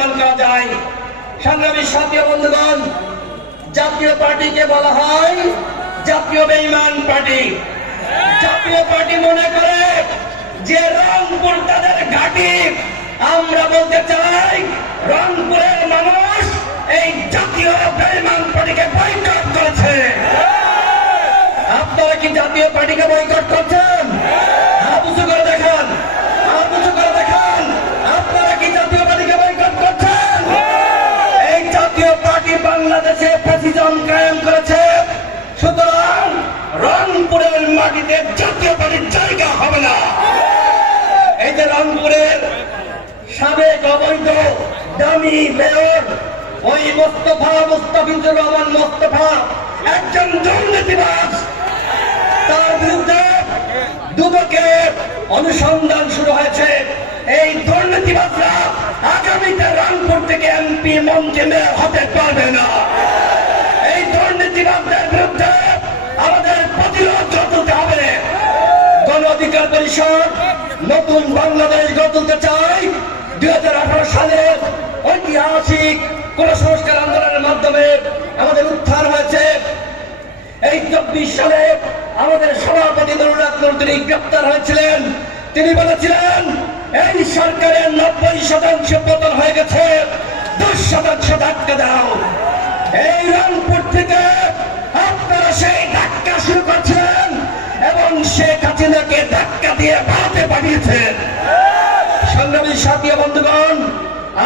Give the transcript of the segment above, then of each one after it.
বিনির্মাণ করা যায়। সংগ্রামী সাথী বন্ধুগণ, জাতীয় পার্টিকে বলা হয় জাতীয় বেইমান পার্টি। জাতীয় পার্টি মনে করে যে রংপুর তাদের ঘাঁটি। আমরা বলতে চাই রংপুরের মানুষ এই জাতীয় বেইমান পার্টিকে বয়কট করেছে। আপনারা কি জাতীয় পার্টিকে বয়কট করছেন হাত উঁচু করে দেখান হাত উঁচু করে দেখান আপনারা কি জাতীয় পার্টিকে বয়কট করছেন এই জাতীয় পার্টি বাংলাদেশে ফ্যাসিজম কায়েম করেছে। সুতরাং রংপুরের মাটিতে জাতীয় পার্টির জায়গা হবে না। এই যে রংপুরের সাবেক অবৈধ দামি মেয়র ওই মোস্তফা মুস্তাফিজুর রহমান মোস্তফা, একজন দুর্নীতিবাজ। তার বিরুদ্ধে দুদকে অনুসন্ধান শুরু হয়েছে। এই দুর্নীতিবাদরা আগামীতে রংপুর এমপি মন্ত্রী মেয়র হতে পারবে না। এই দুর্নীতিবাদদের বিরুদ্ধে আমাদের প্রতিরোধ গড়ে হবে। গণ অধিকার পরিষদ নতুন বাংলাদেশ গড়ে তুলতে চাই। দুই সালে ঐতিহাসিক কোন সংস্কার আন্দোলনের মাধ্যমে আমাদের উত্থান হয়েছে। এই চব্বিশ সালে আমাদের সভাপতি নুরুল্লাহ তিনি গ্রেপ্তার হয়েছিলেন। তিনি বলেছিলেন, এই সরকারের নব্বই শতাংশ পতন হয়ে গেছে। দশ শতাংশ ধাক্কা দাও। এই রংপুর আপনারা সেই ধাক্কা শুরু করছেন এবং শেখ হাসিনাকে ধাক্কা দিয়ে ভারতে পাঠিয়েছেন। সংগ্রামী সাথী বন্ধুগণ,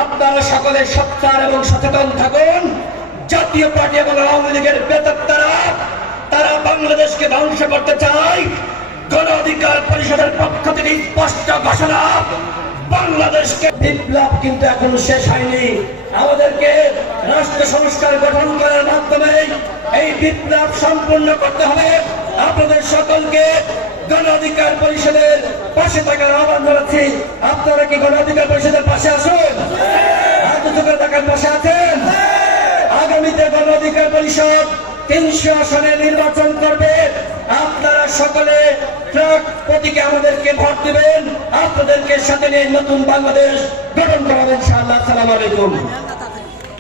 আপনারা সকলে সত্তার এবং সচেতন থাকুন। জাতীয় পার্টি এবং আওয়ামী লীগের বেতত্তারা তারা বাংলাদেশকে ধ্বংস করতে চায়। গণ অধিকার পরিষদের পক্ষ থেকে স্পষ্ট ঘোষণা বাংলাদেশকে বিপ্লব কিন্তু এখন শেষ হয়নি। আমাদেরকে রাষ্ট্র সংস্কার গঠন করার মাধ্যমে এই বিপ্লব সম্পূর্ণ করতে হবে। আপনাদের সকলকে গণ অধিকার পরিষদের পাশে থাকার আহ্বান জানাচ্ছি। আপনারা কি গণ অধিকার পরিষদের পাশে আসুন হাত করে থাকার পাশে আছেন? আগামীতে গণ অধিকার পরিষদ তিনশো আসনে নির্বাচন করবে। আপনারা সকলে ট্রাক প্রতীকে আমাদেরকে ভোট দিবেন। আপনাদেরকে সাথে নিয়ে নতুন বাংলাদেশ গঠন করাবেন ইনশাআল্লাহ। সালাম আলাইকুম।